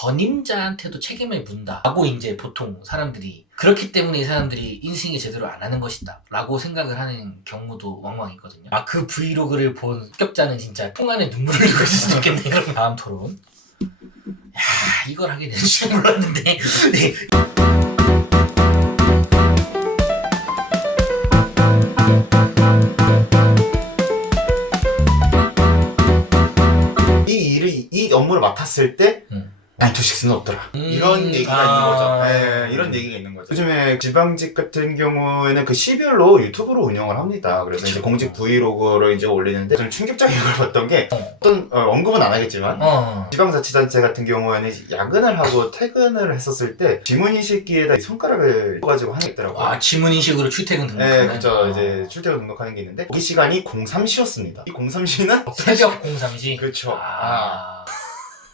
전임자한테도 책임을 문다 라고 이제 보통 사람들이, 그렇기 때문에 이 사람들이 인수인계 제대로 안 하는 것이다 라고 생각을 하는 경우도 왕왕 있거든요. 그 브이로그를 본 합격자는 진짜 통 안에 눈물을 흘리고 있을 수도 있겠네. 그럼 다음 토론. 이걸 하게 될 줄 몰랐는데. 네. 이 업무를 맡았을 때 9to6는 없더라. 이런 얘기가 있는 거죠. 네, 이런 얘기가 있는 거죠. 요즘에 지방직 같은 경우에는 그 시별로 유튜브로 운영을 합니다. 그래서 그쵸. 이제 공직 브이로그를 이제 올리는데 좀 충격적인 걸 봤던 게 어떤 언급은 안 하겠지만 지방자치단체 같은 경우에는 야근을 하고 퇴근을 했었을 때 지문인식기에다 손가락을 가지고 하는 게 있더라고요. 지문인식으로 출퇴근 등록하는? 네, 그죠. 이제 출퇴근 등록하는 게 있는데 거기 시간이 03시였습니다. 이 03시는 새벽 03시? 그렇죠.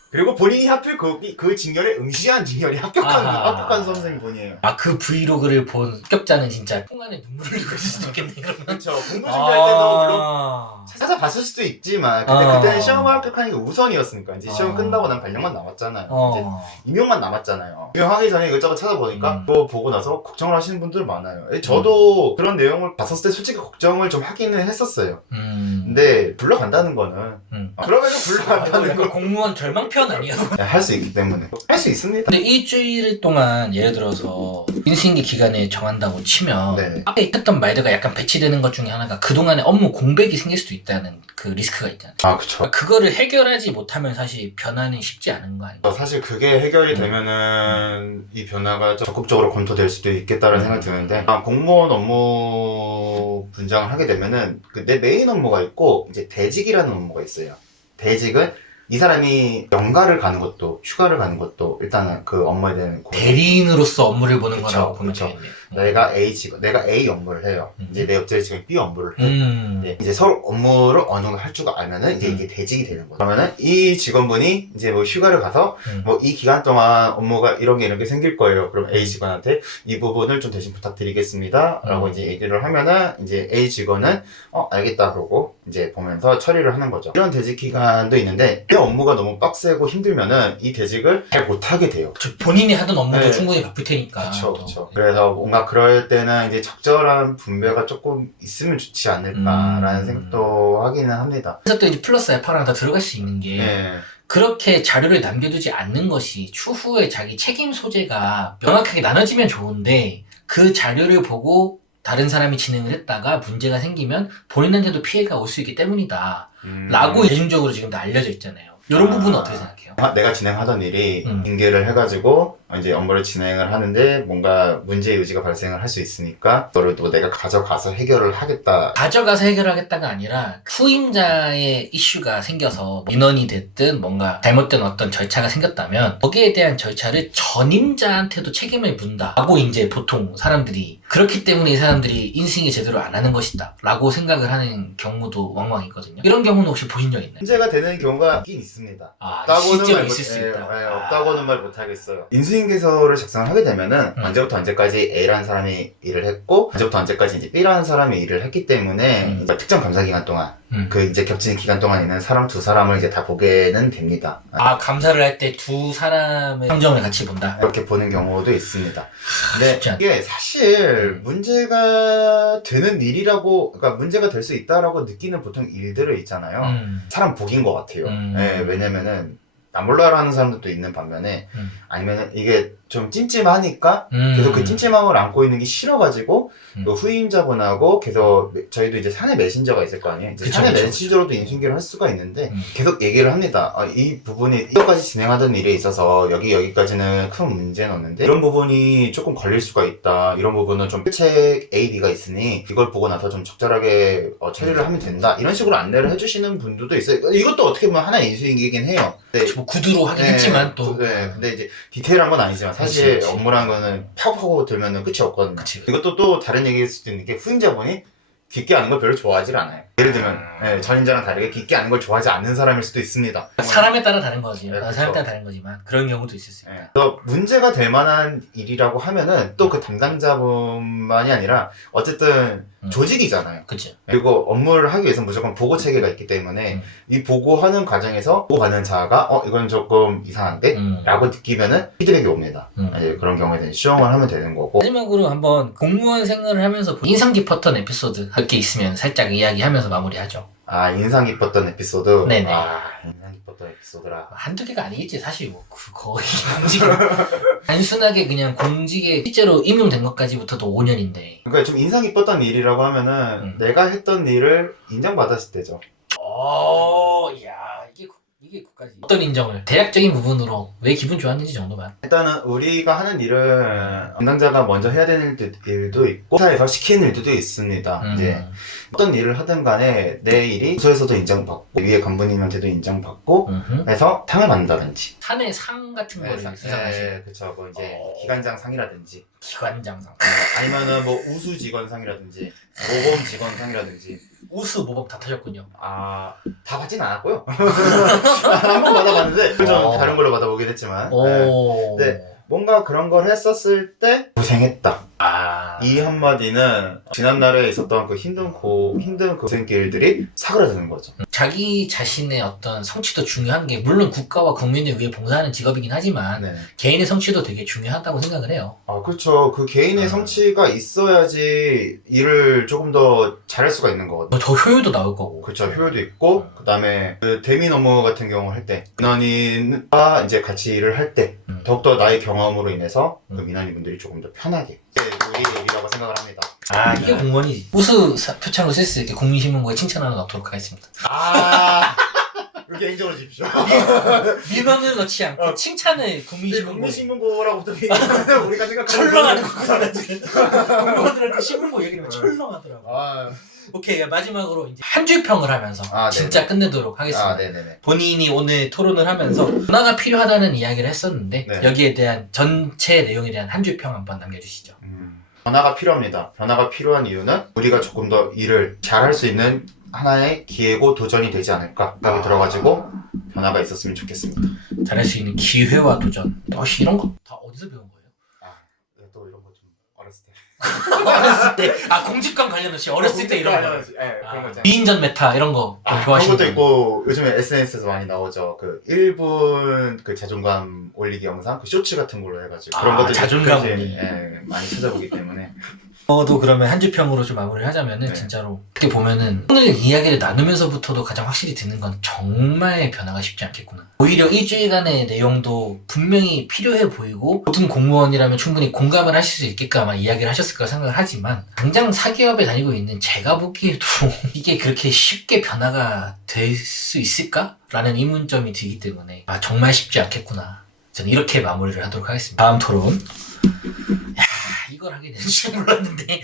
그리고 본인이 하필 그 직렬에 응시한 직렬이 합격한 선생님분이에요. 그 브이로그를 본 합격자는 진짜 통 안에 눈물을 흘리고 있을 수도 있겠네. 그러면. 그렇죠. 공부 준비할 때도 물론 찾아봤을 수도 있지만 근데 그때는 시험을 합격하는 게 우선이었으니까 이제 시험 끝나고 난 발령만 남았잖아요. 이제 임용만 남았잖아요. 임용하기 전에 이것저것 찾아보니까 그거 보고 나서 걱정을 하시는 분들 많아요. 저도 그런 내용을 봤었을 때 솔직히 걱정을 좀 하기는 했었어요. 근데 불러간다는 거는 그러면서 불러간다는 건 공무원 절망편 아니야? 할 수 있기 때문에 할 수 있습니다. 근데 일주일 동안 예를 들어서 인수인계 기간에 정한다고 치면 네네. 앞에 했던 말들과 약간 배치되는 것 중에 하나가 그동안에 업무 공백이 생길 수도 있다는 그 리스크가 있잖아요. 그쵸. 그거를 해결하지 못하면 사실 변화는 쉽지 않은 거 아니에요? 사실 그게 해결이 되면은 이 변화가 좀 적극적으로 검토될 수도 있겠다는 생각이 드는데 공무원 업무 분장을 하게 되면은 내 메인 업무가 있고 이제 대직이라는 업무가 있어요. 대직은 이 사람이 연가를 가는 것도 휴가를 가는 것도 일단은 그 업무에 대한 대리인으로서 업무를 보는 그쵸, 거라고 보면 그쵸. 되겠네요. 내가 A 직원, 내가 A 업무를 해요. 이제 내 옆자리 직원이 B 업무를 해요. 이제 서로 업무를 어느 정도 할 줄 알면은 이제 이게 대직이 되는 거죠. 그러면은 이 직원분이 이제 뭐 휴가를 가서 뭐 이 기간 동안 업무가 이런 게 생길 거예요. 그럼 A 직원한테 이 부분을 좀 대신 부탁드리겠습니다. 라고 이제 얘기를 하면은 이제 A 직원은 알겠다 그러고 이제 보면서 처리를 하는 거죠. 이런 대직 기간도 있는데 이 업무가 너무 빡세고 힘들면은 이 대직을 잘 못하게 돼요. 본인이 하던 업무도 네. 충분히 바쁠 테니까. 그렇죠. 그래서 뭔가 그럴 때는 이제 적절한 분배가 조금 있으면 좋지 않을까라는 생각도 하기는 합니다. 그래서 또 이제 플러스 알파랑 더 들어갈 수 있는 게 그렇게 자료를 남겨두지 않는 것이 추후에 자기 책임 소재가 명확하게 나눠지면 좋은데 그 자료를 보고 다른 사람이 진행을 했다가 문제가 생기면 본인한테도 피해가 올 수 있기 때문이다 라고 대중적으로 지금 다 알려져 있잖아요. 이런 부분은 어떻게 생각해요? 내가 진행하던 일이 인계를 해가지고 이제 업무를 진행을 하는데 뭔가 문제의식가 발생을 할 수 있으니까 그거를 또 내가 가져가서 해결을 하겠다. 가져가서 해결하겠다가 아니라 후임자의 이슈가 생겨서 민원이 됐든 뭔가 잘못된 어떤 절차가 생겼다면 거기에 대한 절차를 전임자한테도 책임을 문다 라고 이제 보통 사람들이, 그렇기 때문에 이 사람들이 인수인계 제대로 안 하는 것이다 라고 생각을 하는 경우도 왕왕 있거든요. 이런 경우는 혹시 보신 적 있나요? 문제가 되는 경우가 있긴 있습니다. 실제로 있을 수 있다. 없다고는 말 못하겠어요. 인수인계서를 작성을 하게 되면은 언제부터 언제까지 A라는 사람이 일을 했고 언제부터 언제까지 이제 B라는 사람이 일을 했기 때문에 이제 특정 감사 기간 동안 그 이제 겹치는 기간 동안 있는 사람 두 사람을 이제 다 보게는 됩니다. 감사를 할 때 두 사람의 성정을 같이 본다. 이렇게 보는 경우도 있습니다. 근데 쉽지 않다. 이게 사실 문제가 되는 일이라고, 그러니까 문제가 될 수 있다라고 느끼는 보통 일들을 있잖아요. 사람 복인 것 같아요. 네, 왜냐면은 나 몰라라 하는 사람들도 있는 반면에 아니면은 이게 좀 찜찜하니까 계속 그 찜찜함을 안고 있는 게 싫어가지고 그 후임자분하고 계속 저희도 이제 사내 메신저가 있을 거 아니에요. 이제 사내 메신저로도 인수인계를 할 수가 있는데 계속 얘기를 합니다. 이 부분이 이것까지 진행하던 일에 있어서 여기까지는 큰 문제는 없는데 이런 부분이 조금 걸릴 수가 있다. 이런 부분은 좀 필책 A, B가 있으니 이걸 보고 나서 좀 적절하게 처리를 하면 된다. 이런 식으로 안내를 해주시는 분들도 있어요. 이것도 어떻게 보면 하나의 인수인계이긴 해요. 뭐 구두로 하긴 했지만 또. 근데 이제 디테일한 건 아니지만 사실 그치. 업무라는 거는 파고 들면은 끝이 없거든요. 그치. 이것도 또 다른 얘기일 수도 있는 게 후임자분이 깊게 아는 걸 별로 좋아하질 않아요. 예를 들면 전임자랑 다르게 깊게 아는 걸 좋아하지 않는 사람일 수도 있습니다. 사람에 따라 다른 거지. 네, 사람에 그쵸. 따라 다른 거지만 그런 경우도 있을 수 있다. 그래서 문제가 될 만한 일이라고 하면은 또 그 담당자분만이 아니라 어쨌든 조직이잖아요. 그쵸. 그리고 업무를 하기 위해서 무조건 보고 체계가 있기 때문에 이 보고하는 과정에서 보고받는 자가 이건 조금 이상한데? 라고 느끼면은 피드백이 옵니다. 이제 그런 경우에 대해 수용을 하면 되는 거고. 마지막으로 한번 공무원 생활을 하면서 인상 깊었던 에피소드 몇 개 있으면 살짝 이야기하면서 마무리하죠. 아, 인상 깊었던 에피소드? 네네. 아, 인상 깊었던 에피소드라. 한두 개가 아니겠지 사실 뭐 거의 공직 단순하게 그냥 공직에 실제로 임용된 것까지부터도 5년인데 그러니까 좀 인상 깊었던 일이라고 하면은 내가 했던 일을 인정받았을 때죠. 이야 이게 그까지 어떤 인정을 대략적인 부분으로 왜 기분 좋았는지 정도만. 일단은 우리가 하는 일은 담당자가 먼저 해야 되는 일도 있고 회사에서 시키는 일도 있습니다. 이제 어떤 일을 하든 간에 내 일이 부서에서도 인정받고 위에 간부님한테도 인정받고 해서 상을 받는다든지 사내 상 같은 거를 수상하시는 그쵸. 뭐 이제 기관장 상이라든지 기관장상 아니면은 뭐 우수 직원상이라든지 모범 직원상이라든지 우수 모범 다 타셨군요. 다 받진 않았고요. 한 번 받아봤는데 좀 다른 걸로 받아보긴 했지만 네. 뭔가 그런 걸 했었을 때 고생했다. 이 한마디는 지난날에 있었던 그 힘든 고생길들이 사그라드는 거죠. 자기 자신의 어떤 성취도 중요한 게 물론 국가와 국민을 위해 봉사하는 직업이긴 하지만 네. 개인의 성취도 되게 중요하다고 생각을 해요. 그렇죠. 그 개인의 성취가 있어야지 일을 조금 더 잘할 수가 있는 거거든요. 더 효율도 나올 거고. 그렇죠. 효율도 있고 그다음에 그 대민 업무 같은 경우 할 때 민원인과 이제 같이 일을 할 때 더욱더 나의 경험으로 인해서 그 민원인분들이 조금 더 편하게 우리 일이라고 생각을 합니다. 이게 공무원이지. 우수 표창으로 쓸 수 있게 국민신문고에 칭찬 하나 넣도록 하겠습니다. 개인적으로 주십시오. 민원을 넣지 않고 칭찬을 국민신문고에. 국민신문고라고 보통 얘기하면 우리가 생각하는 철렁하는 공무원들한테 신문고 얘기하면 철렁하더라고. 오케이, 마지막으로 이제 한 줄 평을 하면서 진짜 끝내도록 하겠습니다. 네네네. 본인이 오늘 토론을 하면서 변화가 필요하다는 이야기를 했었는데 여기에 대한 전체 내용에 대한 한 줄 평 한번 남겨주시죠. 변화가 필요합니다. 변화가 필요한 이유는 우리가 조금 더 일을 잘할 수 있는 하나의 기회고 도전이 되지 않을까 생각이 들어가지고 변화가 있었으면 좋겠습니다. 잘할 수 있는 기회와 도전. 혹시 이런 거 다 어디서 배운 거예요? 또 이런 거 좀 어렸을 때. 어렸을 때. 공직관 관련 없이 어렸을 때 이런 거. 그런 거 있잖아요. 미인전 메타 이런 거 좋아하시는 그런 것도 있고 요즘에 SNS에서 많이 나오죠. 그 1분 그 자존감 올리기 영상, 그 쇼츠 같은 걸로 해가지고 그런 것들 자존감 올리기. 많이 찾아보기 때문에. 또 그러면 한 줄 평으로 좀 마무리를 하자면은 진짜로 어떻게 보면은 오늘 이야기를 나누면서부터도 가장 확실히 드는 건 정말 변화가 쉽지 않겠구나. 오히려 일주일간의 내용도 분명히 필요해 보이고 모든 공무원이라면 충분히 공감을 하실 수 있게끔 아마 이야기를 하셨을 거라 생각을 하지만 당장 사기업에 다니고 있는 제가 보기에도 이게 그렇게 쉽게 변화가 될 수 있을까? 라는 의문점이 들기 때문에 정말 쉽지 않겠구나. 저는 이렇게 마무리를 하도록 하겠습니다. 다음 토론 이걸 하게 되는 줄 몰랐는데